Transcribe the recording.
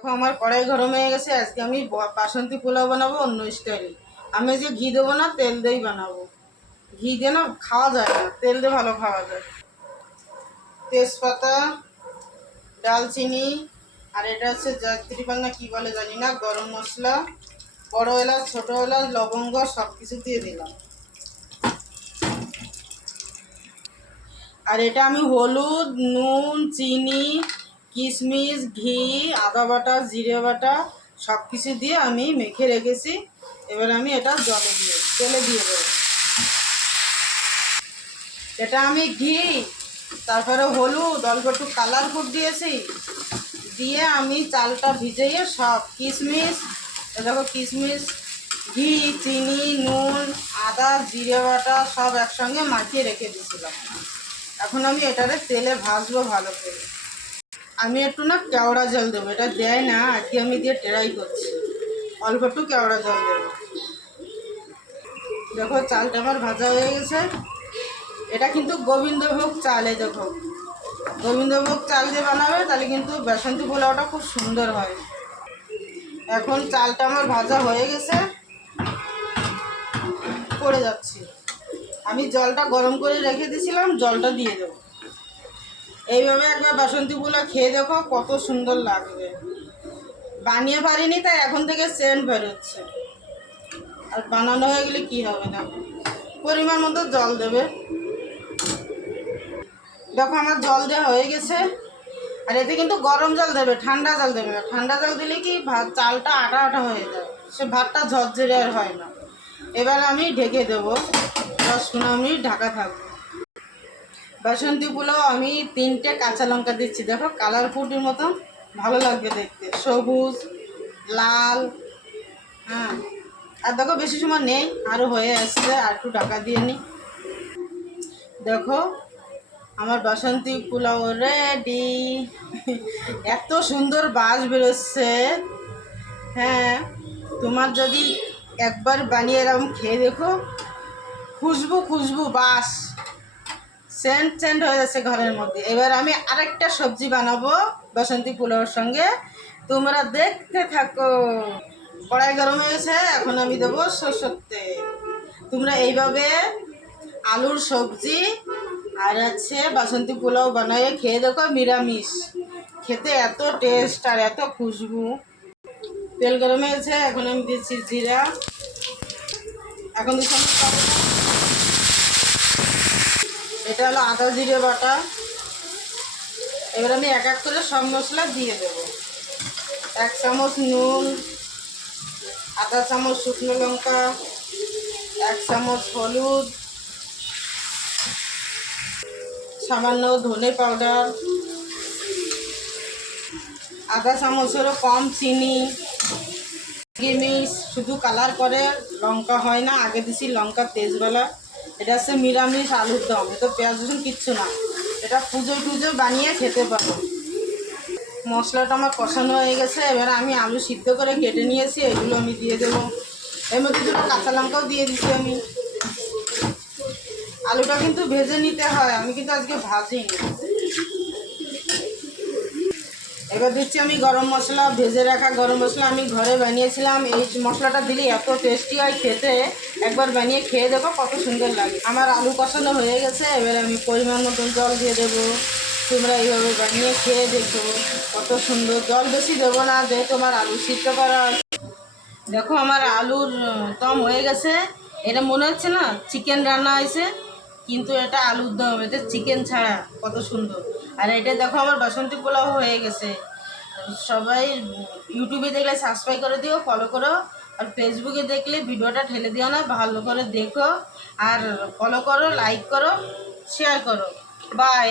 দেখো আমার কড়াই গরম হয়ে গেছে। আজকে আমি বাসন্তী পোলাও বানাবো অন্য স্টাইলে। আমি যে ঘি দেবো না, তেল দিয়েই বানাবো। ঘি দিয়ে না খাওয়া যায় না, তেল দিয়ে ভালো খাওয়া যায়। তেজপাতা, ডালচিনি, আর এটা হচ্ছে জয়ত্রী পাল না কি বলে জানি না, গরম মশলা, বড় এলাচ, ছোট এলাচ, লবঙ্গ সব কিছু দিয়ে দিলাম। আর এটা আমি হলুদ, নুন, চিনি, কিশমিশ, ঘি, আদা বাটা, জিরে বাটা সব কিছু দিয়ে আমি মেখে রেখেছি। এবার আমি এটা তেলে দিয়ে দেবো। এটা আমি ঘি, তারপরে হলুদ, অল্প একটু কালার ফুড দিয়েছি, দিয়ে আমি চালটা ভিজিয়ে সব কিশমিশ, দেখো কিশমিশ, ঘি, চিনি, নুন, আদা, জিরে বাটা সব একসঙ্গে মাখিয়ে রেখে দিয়েছিলাম। এখন আমি এটারে তেলে ভাজবো ভালো করে। আমি একটু না কেওড়া জল দেবো, এটা দেয় না, আজকে আমি দিয়ে ট্রাই করছি। অল্প একটু কেওড়া জল দেবো। দেখো চালটা আমার ভাজা হয়ে গেছে। এটা কিন্তু গোবিন্দভোগ চাল। এই দেখো, গোবিন্দভোগ চাল দিয়ে বানাবে তাহলে কিন্তু বাসন্তী পোলাওটা খুব সুন্দর হয়। এখন চালটা আমার ভাজা হয়ে গেছে, পড়ে যাচ্ছি। আমি জলটা গরম করে রেখে দিয়েছিলাম, জলটা দিয়ে দেবো। এইভাবে একবার বাসন্তী পোলাও খেয়ে দেখো, কত সুন্দর লাগবে। বানিয়ে পারিনি তাই এখন থেকে সেন্ট বেরোচ্ছে। আর বানানো হয়ে গেলে কী হবে না, পরিমাণ মতো জল দেবে। দেখো আমার জল দেওয়া হয়ে গেছে। আর এতে কিন্তু গরম জল দেবে, ঠান্ডা জল দেবে না। ঠান্ডা জল দিলে কি চালটা আটা আটা হয়ে যায়, সে ভাতটা ঝরঝরে আর হয় না। এবার আমি ঢেকে দেবো, 10-15 মিনিট ঢাকা থাকবো। বাসন্তী পোলাও আমি 3টে কাঁচা লঙ্কা দিচ্ছি। দেখো কালারফুলের মতন ভালো লাগবে দেখতে, সবুজ, লাল। হ্যাঁ, আর দেখো বেশি সময় নেই, আরও হয়ে আসছে, আর একটু ঢাকা দিয়ে নিই। দেখো আমার বাসন্তী পোলাও রেডি। এত সুন্দর বাস বেরোচ্ছে। হ্যাঁ, তোমার যদি একবার বানিয়ে এরকম খেয়ে দেখো, খুশবু খুশবু বাস, সেন্ট সেন্ট হয়ে যাচ্ছে ঘরের মধ্যে। এবার আমি আরেকটা সবজি বানাবো বাসন্তী পোলাওর সঙ্গে, তোমরা দেখতে থাকো। কড়াই গরম হয়েছে, এখন আমি দেবো সরষের তেল। তোমরা এইভাবে আলুর সবজি আর আছে বাসন্তী পোলাও বানিয়ে খেয়ে দেখো, নিরামিষ, খেতে এত টেস্ট আর এত খুশবু। তেল গরম হয়েছে, এখন আমি দিচ্ছি জিরা, এখন দিচ্ছি আমি এটা হলো আদা জিরে বাটা। এবার আমি এক এক করে সব মশলা দিয়ে দেবো। 1 চামচ নুন, আধা চামচ শুকনো লঙ্কা, 1 চামচ হলুদ, সামান্য ধনে পাউডার, আধা চামচেরও কম চিনি, কিশমিশ শুধু কালার করে, লঙ্কা হয় না। আগে দিছি লঙ্কা তেজবেলা। এটা হচ্ছে নিরামিষ আলুর দম, এটা পেঁয়াজ রসুন কিচ্ছু না। এটা পুজো টুজো বানিয়ে খেতে পারো। মশলাটা আমার কষানো হয়ে গেছে। এবার আমি আলু সিদ্ধ করে কেটে নিয়েছি, এগুলো আমি দিয়ে দেবো। এর মধ্যে দুটো কাঁচা লঙ্কাও দিয়ে দিচ্ছি আমি। আলুটা কিন্তু ভেজে নিতে হয়, আমি কিন্তু আজকে ভাজিনি। এবার দিচ্ছি আমি গরম মশলা, ভেজে রাখা গরম মশলা, আমি ঘরে বানিয়েছিলাম। এই মশলাটা দিলে এত টেস্টি হয় খেতে, একবার বানিয়ে খেয়ে দেখো কত সুন্দর লাগে। আমার আলু কষানো হয়ে গেছে, এবার আমি পরিমাণ মতন জল দিয়ে দেবো। তোমরা এইভাবে বানিয়ে খেয়ে দেখো কত সুন্দর। জল বেশি দেবো না, যেহেতু আমার আলু সিদ্ধ করা আছে। দেখো আমার আলুর দম হয়ে গেছে। এটা মনে হচ্ছে না চিকেন রান্না হয়েছে, কিন্তু এটা আলুর দম, এটা চিকেন ছাড়া, কত সুন্দর। আর এটা দেখো আমার বাসন্তী পোলাও হয়ে গেছে। সবাই ইউটিউবে দেখলে সাবস্ক্রাইব করে দিও, ফলো করো। আর ফেসবুকে দেখলে ভিডিওটা ঠেলে দিও না, ভালো করে দেখো আর ফলো করো, লাইক করো, শেয়ার করো। বাই।